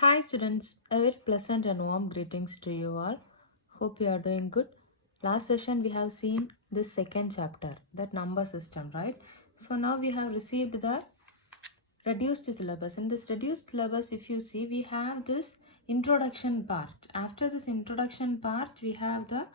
Hi students, a very pleasant and warm greetings to you all. Hope you are doing good. Last session we have seen this second chapter, that number system, right? So now we have received the reduced syllabus. In this reduced syllabus, if you see, we have this introduction part. After this introduction part, we have the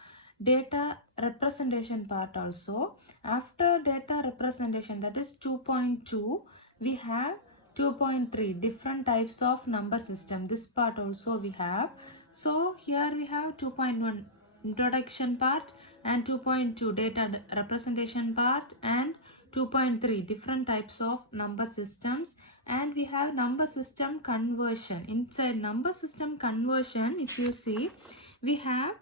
data representation part also. After data representation, that is 2.2, we have 2.3 different types of number system. This part also we have. So here we have 2.1 introduction part and 2.2 data representation part and 2.3 different types of number systems, and we have number system conversion. Inside number system conversion, if you see, we have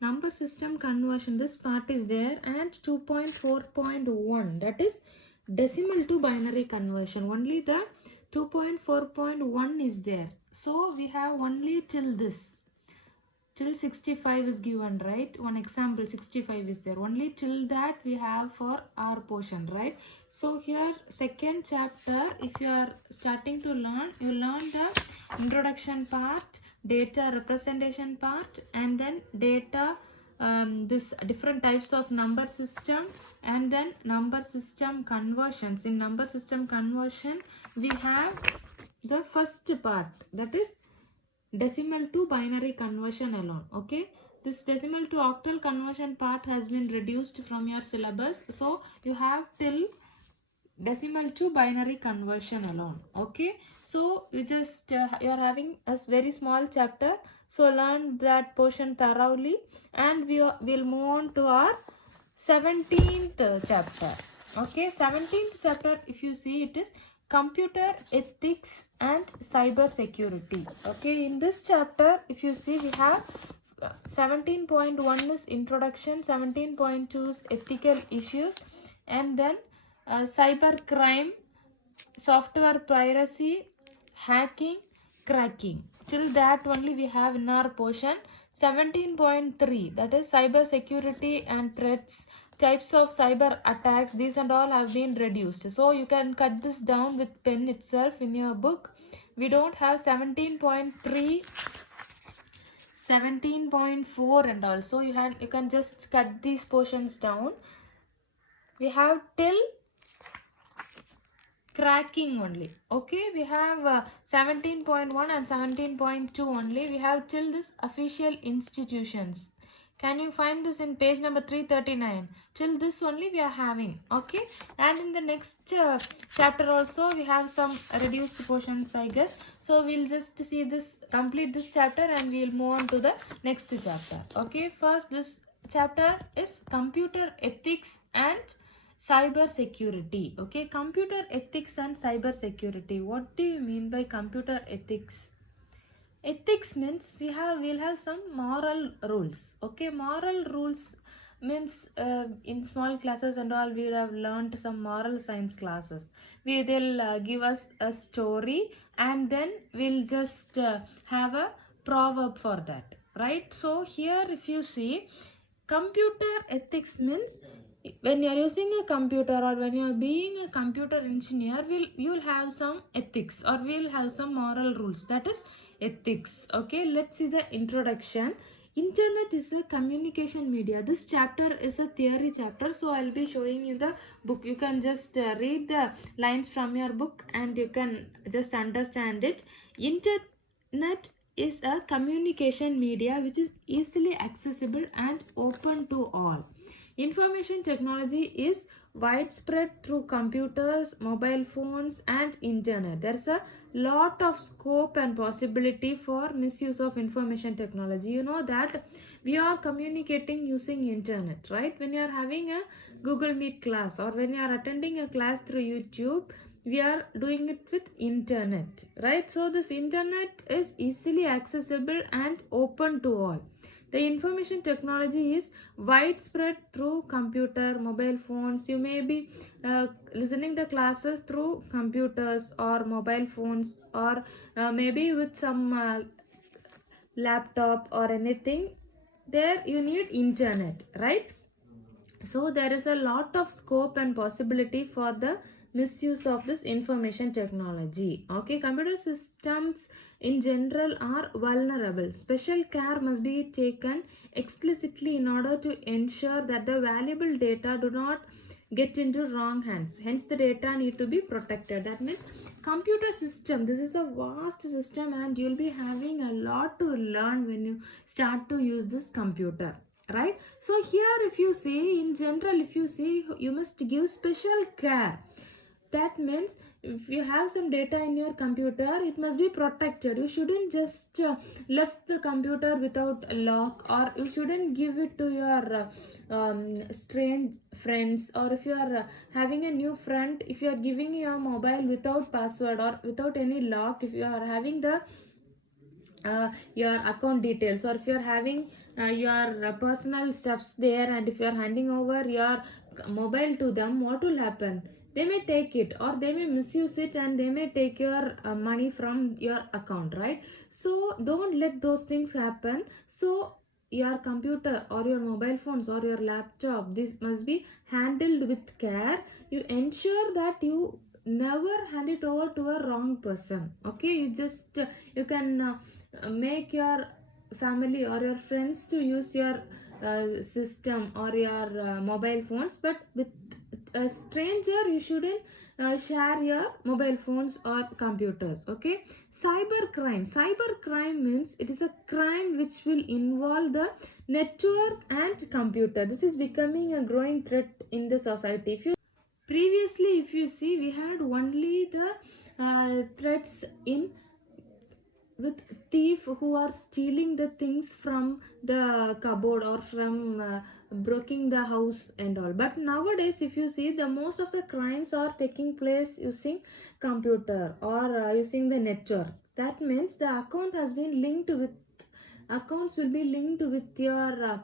number system conversion, this part is there, and 2.4.1, that is decimal to binary conversion. Only the 2.4.1 is there. So we have only till this, till 65 is given, right? One example, 65 is there, only till that we have for our portion, right? So here second chapter, if you are starting to learn, you learn the introduction part, data representation part, and then data this different types of number system, and then number system conversions. In number system conversion, we have the first part, that is decimal to binary conversion alone. Okay, this decimal to octal conversion part has been reduced from your syllabus, so you have till decimal to binary conversion alone. Okay, so you just you are having a very small chapter, so learn that portion thoroughly, and we will move on to our 17th chapter. Okay, 17th chapter, if you see, it is computer ethics and cyber security. Okay, in this chapter, if you see, we have 17.1 is introduction, 17.2 is ethical issues, and then cyber crime, software piracy, hacking, cracking. Till that only we have in our portion. 17.3, that is cyber security and threats, types of cyber attacks, these and all have been reduced. So you can cut this down with pen itself in your book. We don't have 17.3, 17.4 and also you can just cut these portions down. We have till cracking only. Okay, we have 17.1 and 17.2 only. We have till this official institutions. Can you find this in page number 339? Till this only we are having. Okay, and in the next chapter also we have some reduced portions, I guess. So we'll just see this, complete this chapter, and we'll move on to the next chapter. Okay, first this chapter is computer ethics and cyber security. Okay, computer ethics and cyber security. What do you mean by computer ethics? Ethics means we'll have some moral rules. Okay, moral rules means in small classes and all we have learned some moral science classes. They'll give us a story, and then we'll just have a proverb for that, right? So here if you see, computer ethics means when you are using a computer or when you are being a computer engineer, you will have some ethics or we will have some moral rules, that is ethics. Okay, let's see the introduction. Internet is a communication media. This chapter is a theory chapter, so I'll be showing you the book. You can just read the lines from your book and you can just understand it. Internet is a communication media which is easily accessible and open to all. Information technology is widespread through computers, mobile phones, and internet. There's a lot of scope and possibility for misuse of information technology. You know that we are communicating using internet, right? When you are having a Google Meet class or when you are attending a class through YouTube, we are doing it with internet, right? So this internet is easily accessible and open to all. The information technology is widespread through computer, mobile phones. You may be listening the classes through computers or mobile phones, or maybe with some laptop or anything. There you need internet, right? So there is a lot of scope and possibility for the misuse of this information technology. Okay, computer systems in general are vulnerable. Special care must be taken explicitly in order to ensure that the valuable data do not get into wrong hands. Hence the data need to be protected. That means computer system, this is a vast system and you'll be having a lot to learn when you start to use this computer, right? So here if you say in general, if you say you must give special care, that means if you have some data in your computer, it must be protected. You shouldn't just left the computer without a lock, or you shouldn't give it to your strange friends, or if you are having a new friend, if you are giving your mobile without password or without any lock, if you are having the your account details, or if you are having your personal stuffs there, and if you are handing over your mobile to them, what will happen? They may take it, or they may misuse it, and they may take your money from your account, right? So don't let those things happen. So your computer or your mobile phones or your laptop, this must be handled with care. You ensure that you never hand it over to a wrong person. Okay, you just you can make your family or your friends to use your system or your mobile phones, but with a stranger you shouldn't share your mobile phones or computers. Okay, cyber crime means it is a crime which will involve the network and computer. This is becoming a growing threat in the society. Previously, if you see, we had only the threats in with thief who are stealing the things from the cupboard or from breaking the house and all. But nowadays, if you see, the most of the crimes are taking place using computer or using the network. That means the account has been linked with accounts will be linked with your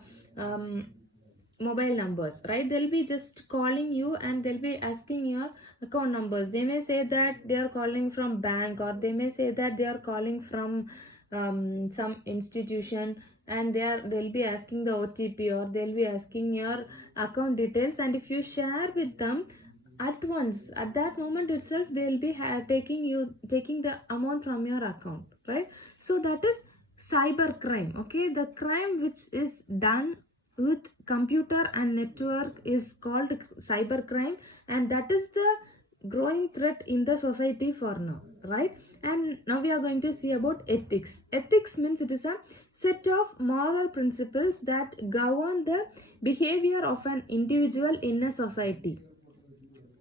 mobile numbers, right? They'll be just calling you and they'll be asking your account numbers. They may say that they are calling from bank, or they may say that they are calling from some institution, and they'll be asking the OTP, or they'll be asking your account details. And if you share with them at once, at that moment itself, they'll be taking the amount from your account, right? So that is cyber crime. Okay, the crime which is done with computer and network is called cyber crime, and that is the growing threat in the society for now, right? And now we are going to see about ethics. Ethics means it is a set of moral principles that govern the behavior of an individual in a society,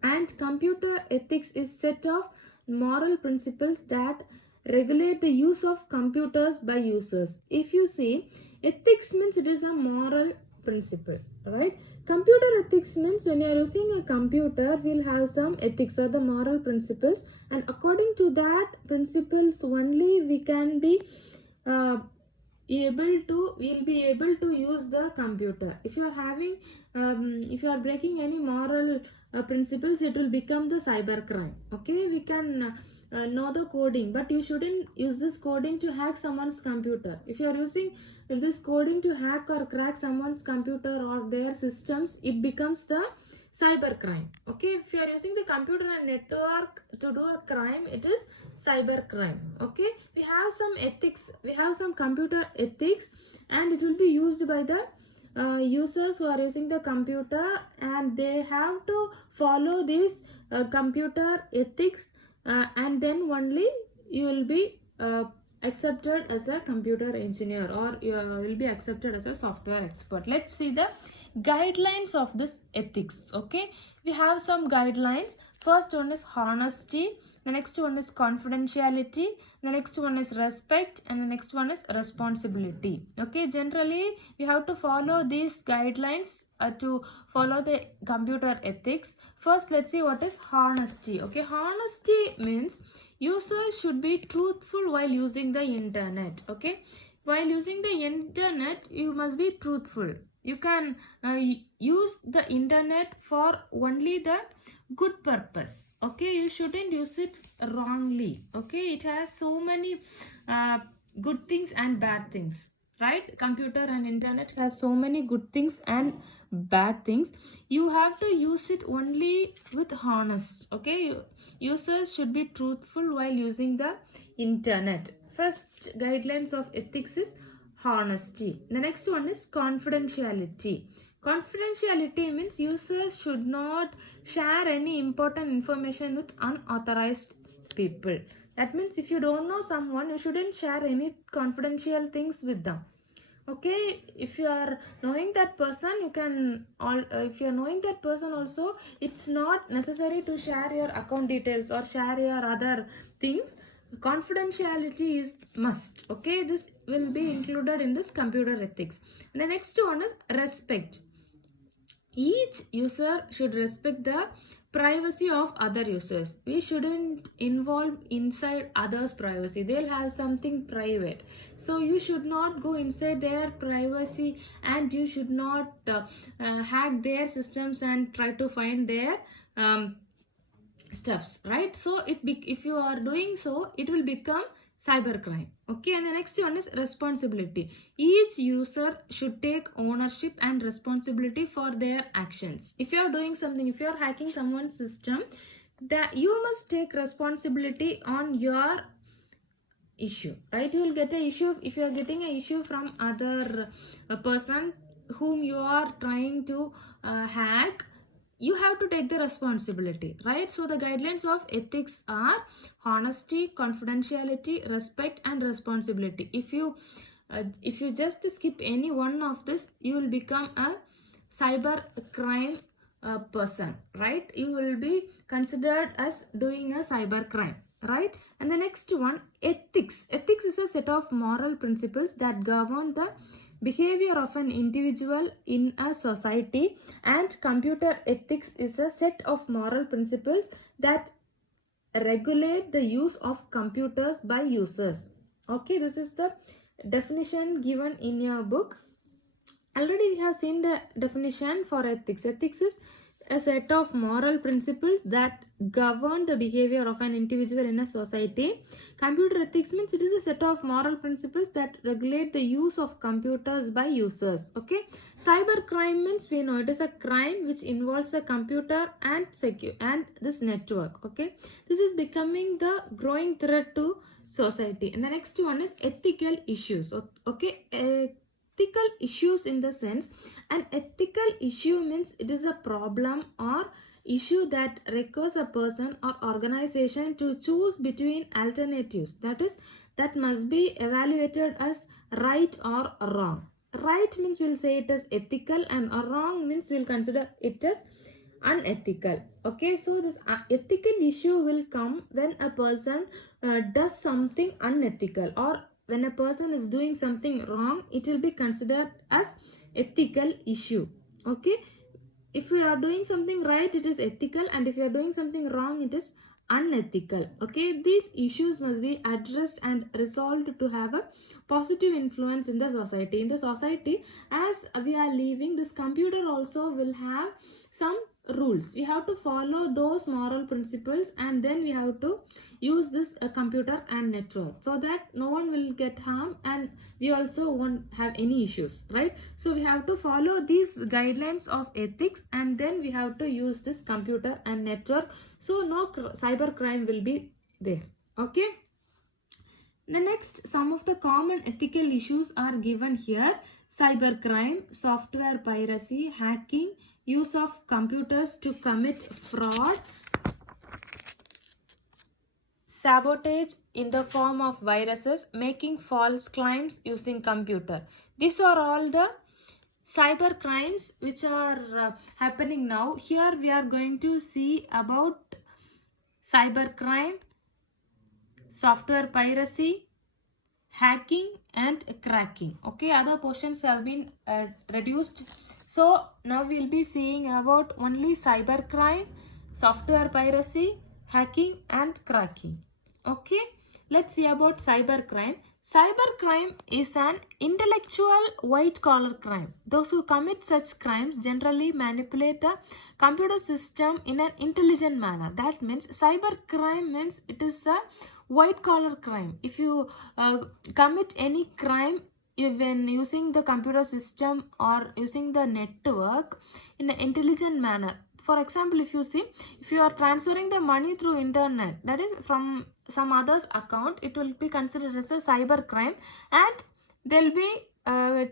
and computer ethics is set of moral principles that regulate the use of computers by users. If you see, ethics means it is a moral principle, right? Computer ethics means when you are using a computer, we'll have some ethics or the moral principles, and according to that principles only we can be we'll be able to use the computer. If you are having if you are breaking any moral principles, it will become the cyber crime. Okay, we can know the coding, but you shouldn't use this coding to hack someone's computer. If you are using this coding to hack or crack someone's computer or their systems, it becomes the cyber crime. Okay, if you are using the computer and network to do a crime, it is cyber crime. Okay, we have some ethics, we have some computer ethics, and it will be used by the users who are using the computer, and they have to follow this computer ethics, and then only you will be accepted as a computer engineer, or you will be accepted as a software expert. Let's see the guidelines of this ethics. Okay, we have some guidelines. First one is honesty, the next one is confidentiality, the next one is respect, and the next one is responsibility. Okay, generally we have to follow these guidelines to follow the computer ethics. First, let's see what is honesty. Okay, honesty means users should be truthful while using the internet. Okay, while using the internet, you must be truthful. You can use the internet for only the good purpose. Okay, you shouldn't use it wrongly. Okay, it has so many good things and bad things. right? Computer and internet has so many good things and bad things. You have to use it only with honest, okay? Users should be truthful while using the internet. First guidelines of ethics is honesty. The next one is confidentiality. Confidentiality means users should not share any important information with unauthorized people. That means if you don't know someone, you shouldn't share any confidential things with them. Okay, if you are knowing that person, you can all if you are knowing that person also, it's not necessary to share your account details or share your other things. Confidentiality is must. Okay, this will be included in this computer ethics. And the next one is respect. Each user should respect the privacy of other users. We shouldn't involve inside others' privacy. They'll have something private. So you should not go inside their privacy, and you should not hack their systems and try to find their stuffs, right? So if you are doing so, it will become cybercrime. Okay, and the next one is responsibility. Each user should take ownership and responsibility for their actions. If you are doing something, if you are hacking someone's system, that you must take responsibility on your issue, right? You will get a issue if you are getting an issue from other person whom you are trying to hack. You have to take the responsibility, right? So the guidelines of ethics are honesty, confidentiality, respect, and responsibility. If you just skip any one of this, you will become a cyber crime person, right? You will be considered as doing a cyber crime, right? And the next one, ethics. Ethics is a set of moral principles that govern the behavior of an individual in a society, and computer ethics is a set of moral principles that regulate the use of computers by users. Okay, this is the definition given in your book. Already we have seen the definition for ethics. Ethics is a set of moral principles that govern the behavior of an individual in a society. Computer ethics means it is a set of moral principles that regulate the use of computers by users. Okay. Cyber crime means we know it is a crime which involves a computer and this network. Okay. This is becoming the growing threat to society. And the next one is ethical issues. Okay. Ethical issues in the sense, an ethical issue means it is a problem or issue that requires a person or organization to choose between alternatives, that must be evaluated as right or wrong. Right means we'll say it as ethical, and wrong means we'll consider it as unethical. Okay, so this ethical issue will come when a person does something unethical, or when a person is doing something wrong, it will be considered as ethical issue. Okay, if we are doing something right, it is ethical, and if you are doing something wrong, it is unethical. Okay, these issues must be addressed and resolved to have a positive influence in the society. In the society, as we are living, this computer also will have some rules. We have to follow those moral principles, and then we have to use this computer and network so that no one will get harm, and we also won't have any issues, right? So we have to follow these guidelines of ethics, and then we have to use this computer and network, so no cyber crime will be there. Okay, the next, some of the common ethical issues are given here: cybercrime, software piracy, hacking, use of computers to commit fraud, sabotage in the form of viruses, making false claims using computer. These are all the cyber crimes which are happening now. Here we are going to see about cyber crime, software piracy, hacking, and cracking. Okay, other portions have been reduced. So now we'll be seeing about only cyber crime, software piracy, hacking, and cracking. Okay, let's see about cyber crime. Cyber crime is an intellectual white collar crime. Those who commit such crimes generally manipulate the computer system in an intelligent manner. That means cyber crime means it is a white collar crime. If you commit any crime when using the computer system or using the network in an intelligent manner. For example, if you see, if you are transferring the money through internet, that is from some other's account, it will be considered as a cyber crime, and they'll be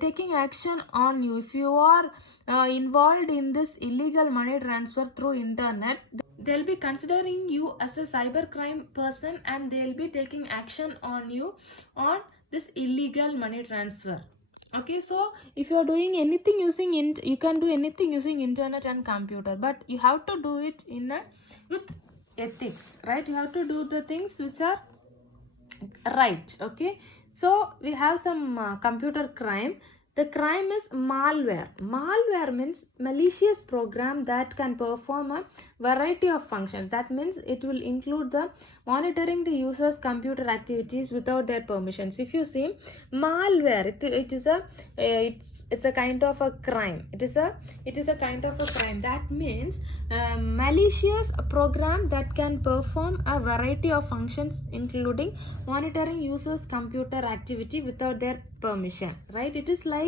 taking action on you. If you are involved in this illegal money transfer through internet, they'll be considering you as a cybercrime person, and they'll be taking action on you on this illegal money transfer. Okay, so if you are doing anything using you can do anything using internet and computer, but you have to do it in with ethics, right? You have to do the things which are right. Okay, so we have some computer crime. The crime is malware. Malware means malicious program that can perform a variety of functions. That means it will include the monitoring the user's computer activities without their permissions. If you see malware, it's a kind of a crime. It is a kind of a crime. That means malicious program that can perform a variety of functions, including monitoring users computer activity without their permission, right? It is like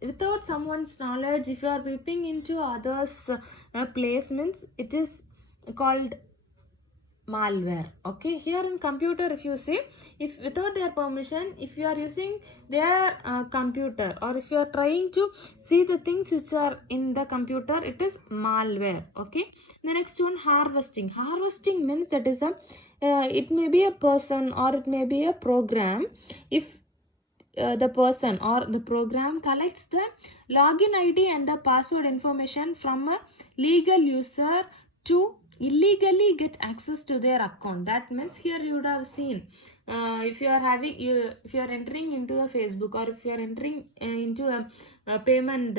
without someone's knowledge, if you are peeping into others placements, it is called malware. Okay, here in computer, if you see, if without their permission, if you are using their computer, or if you are trying to see the things which are in the computer, it is malware. Okay, the next one, harvesting. Harvesting means that is a it may be a person or it may be a program. If the person or the program collects the login ID and the password information from a legal user to illegally get access to their account. That means here you would have seen if you are entering into a Facebook, or if you are entering into a payment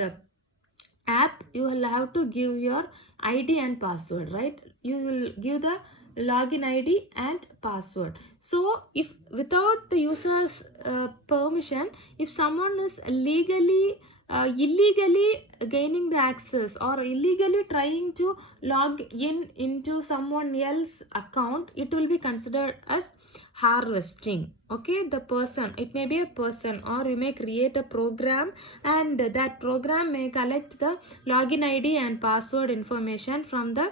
app, you will have to give your ID and password, right? You will give the login ID and password. So if without the user's permission, if someone is illegally gaining the access or illegally trying to log in into someone else's account, it will be considered as harvesting. Okay, the person, it may be a person, or you may create a program, and that program may collect the login ID and password information from the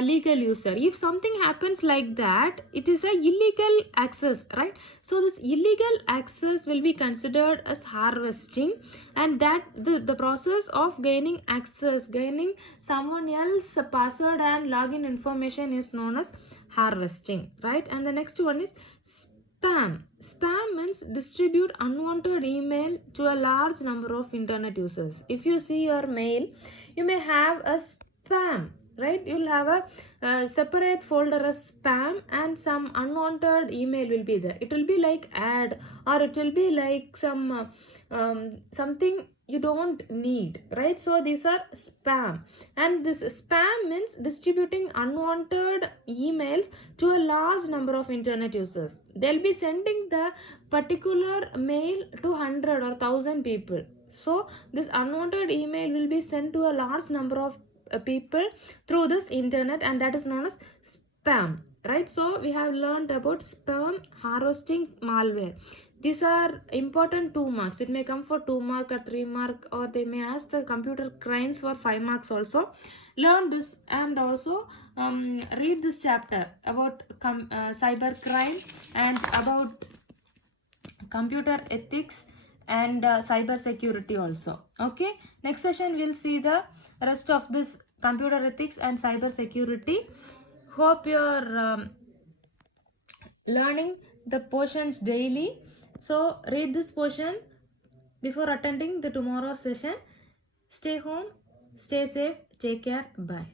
legal user. If something happens like that, it is a illegal access, right? So this illegal access will be considered as harvesting, and that the process of gaining access, gaining someone else's password and login information is known as harvesting, right? And the next one is spam. Spam means distribute unwanted email to a large number of internet users. If you see your mail, you may have a spam, right? You'll have a separate folder as spam, and some unwanted email will be there. It will be like ad, or it will be like some something you don't need, right? So these are spam, and this spam means distributing unwanted emails to a large number of internet users. They'll be sending the particular mail to 100 or 1000 people. So this unwanted email will be sent to a large number of people through this internet, and that is known as spam, right? So we have learned about spam, harvesting, malware. These are important 2 marks. It may come for 2 mark or 3 mark, or they may ask the computer crimes for 5 marks also. Learn this, and also read this chapter about cyber crime and about computer ethics and cyber security also. Okay, next session we'll see the rest of this computer ethics and cyber security. Hope you're learning the portions daily. So read this portion before attending the tomorrow's session. Stay home, stay safe, take care, bye.